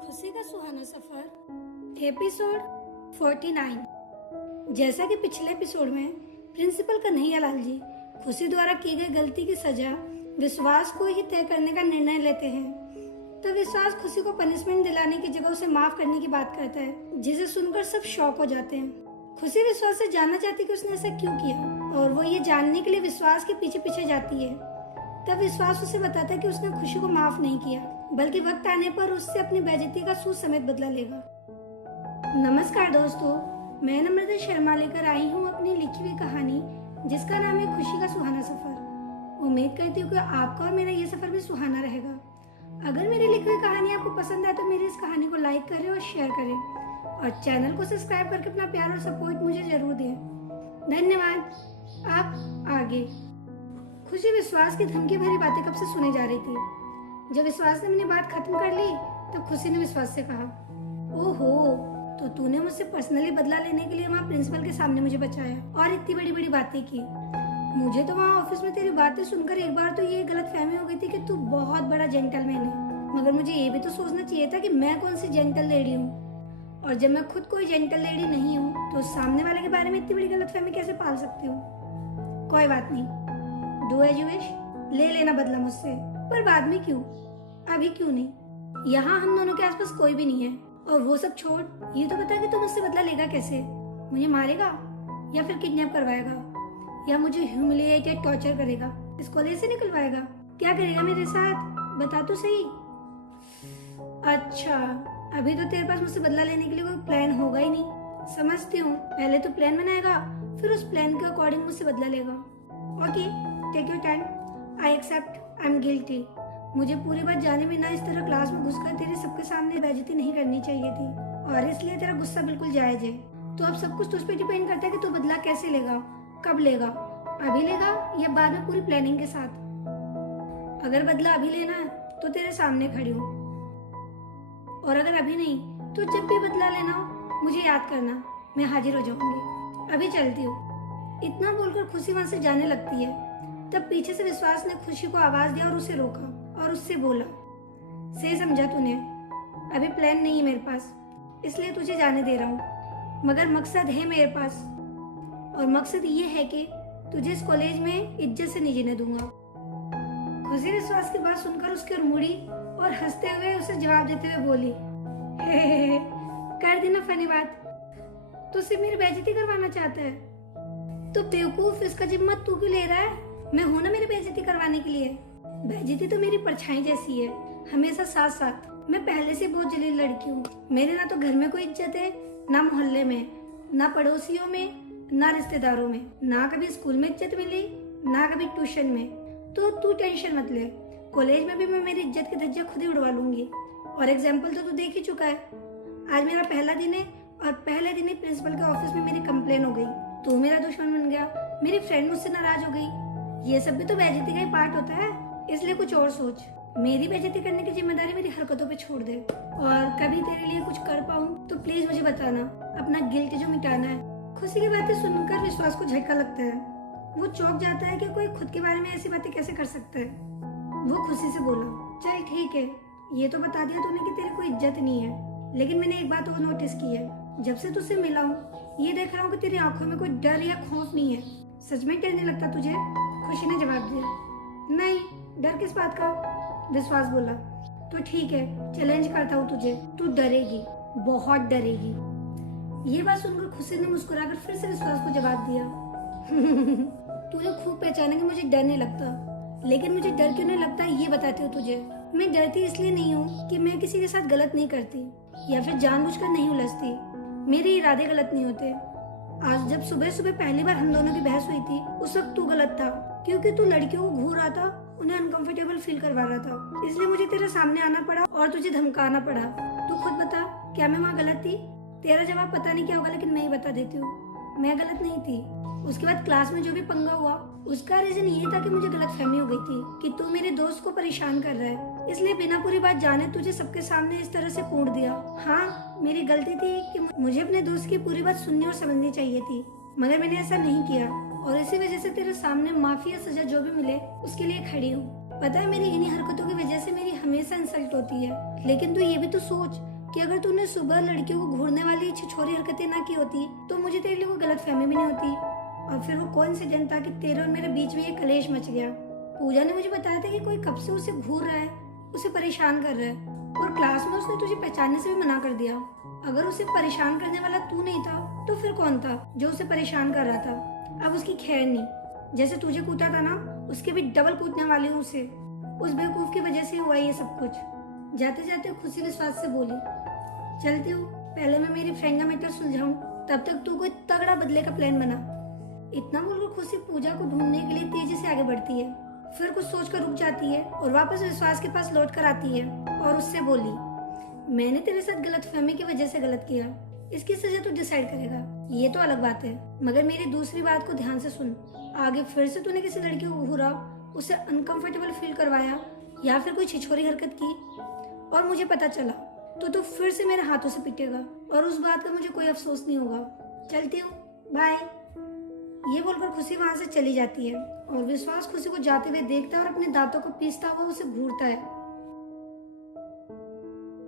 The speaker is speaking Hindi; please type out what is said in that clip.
खुशी का सुहाना सफर एपिसोड 49। जैसा कि पिछले एपिसोड में प्रिंसिपल कन्हैया लाल जी खुशी द्वारा की गई गलती की सजा विश्वास को ही तय करने का निर्णय लेते हैं, तो विश्वास खुशी को पनिशमेंट दिलाने की जगह उसे माफ करने की बात करता है, जिसे सुनकर सब शॉक हो जाते हैं। खुशी विश्वास से जानना चाहती है कि उसने ऐसा क्यों किया और वो ये जानने के लिए विश्वास के पीछे पीछे जाती है। तब विश्वास उसे बताता है कि उसने खुशी को माफ नहीं किया, बल्कि वक्त आने पर उससे अपनी बेइज्जती का सूद समेत बदला लेगा। नमस्कार दोस्तों, मैं नम्रता शर्मा लेकर आई हूँ अपनी लिखी हुई कहानी जिसका नाम है खुशी का सुहाना सफर। उम्मीद करती हूँ कि आपका और मेरा ये सफर भी सुहाना रहेगा। अगर मेरी लिखी हुई कहानी आपको पसंद आए तो मेरी इस कहानी को लाइक करें और शेयर करें और चैनल को सब्सक्राइब करके अपना प्यार और सपोर्ट मुझे जरूर दें। धन्यवाद। आप आगे। खुशी विश्वास की धमकी भरी बातें कब से सुने जा रही थी। जब विश्वास ने अपनी बात खत्म कर ली तब खुशी ने विश्वास से कहा, ओहो, तो तूने मुझसे पर्सनली बदला लेने के लिए वहाँ प्रिंसिपल के सामने मुझे बचाया और इतनी बड़ी बड़ी बातें की। मुझे तो वहाँ ऑफिस में तेरी बातें सुनकर एक बार तो ये गलतफहमी हो गई थी कि तू बहुत बड़ा जेंटलमैन है, मगर मुझे ये भी तो सोचना चाहिए था कि मैं कौन सी जेंटल लेडी हूँ, और जब मैं खुद कोई जेंटल लेडी नहीं हूँ तो सामने वाले के बारे में इतनी बड़ी गलतफहमी कैसे पाल सकती हूँ। कोई बात नहीं, डू एज यू विश, ले लेना बदला मुझसे, पर बाद में क्यों, अभी क्यों नहीं। यहाँ हम दोनों के आसपास कोई भी नहीं है, और वो सब छोड़, ये तो बता कि तू मुझसे बदला लेगा कैसे। मुझे मारेगा या फिर किडनैप करवाएगा या मुझे ह्यूमिलिएट या टॉर्चर करेगा, इस कॉलेज से निकलवाएगा, क्या करेगा मेरे साथ, बता तो सही। अच्छा, अभी तो तेरे पास मुझसे बदला लेने के लिए कोई प्लान होगा ही नहीं। समझती हूँ, पहले तो प्लान बनाएगा, फिर उस प्लान के अकॉर्डिंग मुझसे बदला लेगा। Okay, take your time, I accept, I am guilty. मुझे पूरी बात जाने में ना इस तरह क्लास में घुसकर तेरे सबके सामने बेइज्जती नहीं करनी चाहिए थी, और इसलिए तेरा गुस्सा बिल्कुल जायज है। तो अब सब कुछ तुझ पे डिपेंड करता है कि तू बदला कैसे लेगा, कब लेगा, अभी लेगा या बाद में पूरी प्लानिंग के साथ। अगर बदला अभी लेना है तो तेरे सामने खड़ी हूँ, और अगर अभी नहीं तो जब भी बदला लेना हो मुझे याद करना, मैं हाजिर हो जाऊंगी। अभी चलती हूँ। इतना बोलकर खुशी वहां से जाने लगती है। तब पीछे से विश्वास ने खुशी को आवाज दिया और उसे रोका और उससे बोला, सही समझा तूने, अभी प्लान नहीं है मेरे पास, इसलिए तुझे जाने दे रहा हूँ, मगर मकसद है मेरे पास, और मकसद ये है कि तुझे इस कॉलेज में इज्जत से नहीं जीने दूंगा। खुशी विश्वास की बात सुनकर उसकी ओर मुड़ी और हंसते हुए उसे जवाब देते हुए बोली, हे कर देना फनी बात, तो सिर्फ मेरी बेइज्जती करवाना चाहता है। तो बेवकूफ, इसका जिम्मा तू क्यों ले रहा है, मैं हूं ना मेरी बेइज्जती करवाने के लिए। बेइज्जती तो मेरी परछाई जैसी है, हमेशा साथ साथ। मैं पहले से बहुत जलील लड़की हूँ, मेरे ना तो घर में कोई इज्जत है, ना मोहल्ले में, ना पड़ोसियों में, ना रिश्तेदारों में, ना कभी स्कूल में इज्जत मिली, ना कभी ट्यूशन में। तो तू टेंशन मत ले, कॉलेज में भी मैं मेरी इज्जत के धज्जे खुद ही उड़वा लूंगी, और एग्जाम्पल तो तू देख ही चुका है। आज मेरा पहला दिन है और पहले दिन ही प्रिंसिपल के ऑफिस में मेरी कंप्लेन हो गई, तू मेरा दुश्मन बन गया, मेरी फ्रेंड मुझसे नाराज हो गई। ये सब भी तो बेइज्जती का ही पार्ट होता है, इसलिए कुछ और सोच। मेरी बेइज्जती करने की जिम्मेदारी मेरी हरकतों पे छोड़ दे, और कभी तेरे लिए कुछ कर पाऊँ तो प्लीज मुझे बताना, अपना गिल्ट जो मिटाना है। खुशी की बातें सुनकर विश्वास को झटका लगता है। वो चौंक जाता है कि कोई खुद के बारे में ऐसी बातें कैसे कर सकता है। वो खुशी से बोला, चल ठीक है, ये तो बता दिया तूने कि तेरी कोई इज्जत नहीं है, लेकिन मैंने एक बात और नोटिस की है, जब से तुझसे मिला हूँ ये देख रहा हूँ कि तेरी आंखों में कोई डर या खौफ नहीं है। सच में डर नहीं लगता तुझे? खुशी ने जवाब दिया, नहीं, डर किस बात का। विश्वास बोला, तो ठीक है, चैलेंज करता हूँ तुझे, तू डरेगी, बहुत डरेगी। ये बात सुनकर खुशी ने मुस्कुराकर फिर से विश्वास को जवाब दिया, तूने खूब पहचाना कि मुझे डर नहीं लगता, लेकिन मुझे डर क्यों नहीं लगता ये बताती हूँ तुझे। मैं डरती इसलिए नहीं हूँ कि मैं किसी के साथ गलत नहीं करती या फिर जानबूझकर नहीं उलझती, मेरे इरादे गलत नहीं होते। आज जब सुबह सुबह पहली बार हम दोनों की बहस हुई थी, उस वक्त तू गलत था, क्योंकि तू लड़कियों को घूर रहा था, उन्हें अनकंफर्टेबल फील करवा रहा था, इसलिए मुझे तेरे सामने आना पड़ा और तुझे धमकाना पड़ा। तू खुद बता, क्या मैं वहाँ गलत थी? तेरा जवाब पता नहीं क्या होगा, लेकिन मैं ही बता देती हूँ, मैं गलत नहीं थी। उसके बाद क्लास में जो भी पंगा हुआ उसका रीजन ये था कि मुझे गलतफहमी हो गई थी कि तू मेरे दोस्त को परेशान कर रहा है, इसलिए बिना पूरी बात जाने तुझे सबके सामने इस तरह से कूट दिया। हाँ, मेरी गलती थी कि मुझे अपने दोस्त की पूरी बात सुननी और समझनी चाहिए थी, मगर मैंने ऐसा नहीं किया, और इसी वजह से तेरे सामने माफी या सजा जो भी मिले उसके लिए खड़ी हूँ। पता है, मेरी इन्हीं हरकतों की वजह से मेरी हमेशा इंसल्ट होती है, लेकिन तू ये भी तो सोच कि अगर तूने सुबह लड़कियों को घूरने वाली छिछोरी हरकतें ना की होती तो मुझे तेरे लिए कोई गलत फहमी भी नहीं होती। और फिर वो कोइंसिडेंट था कि तेरे और मेरे बीच में ये कलेश मच गया। पूजा ने मुझे बताया था कि कोई कब से उसे घूर रहा है, उसे परेशान कर रहा है, और क्लास में उसने तुझे पहचानने से भी मना कर दिया। अगर उसे परेशान करने वाला तू नहीं था तो फिर कौन था जो उसे परेशान कर रहा था? अब उसकी खैर नहीं, जैसे तुझे कूटा था ना, उसके भी डबल कूटने वाली हूँ उसे। उस बेवकूफ की वजह से हुआ ये सब कुछ। जाते जाते खुशी विश्वास से बोली, चलती हूँ, पहले मैं मेरी फ्रेंड का मैटर सुलझाऊं, तब तक तू कोई तगड़ा बदले का प्लान बना। इतना बोलकर खुशी पूजा को ढूंढने के लिए तेजी से आगे बढ़ती है, फिर कुछ सोचकर रुक जाती है और वापस विश्वास के पास लौट कर आती है और उससे बोली, मैंने तेरे साथ गलतफहमी की वजह से गलत किया, इसकी सजा तू डिसाइड करेगा, ये तो अलग बात है, मगर मेरी दूसरी बात को ध्यान से सुन। आगे फिर से तूने किसी लड़की को घूरा, उसे अनकंफर्टेबल फील करवाया या फिर कोई छिछोरी हरकत की और मुझे पता चला तो फिर से मेरे हाथों से पिटेगा और उस बात का मुझे कोई अफसोस नहीं होगा। चलती हूँ, बाय। ये बोलकर खुशी वहां से चली जाती है और विश्वास खुशी को जाते हुए देखता है और अपने दांतों को पीसता हुआ उसे घूरता है।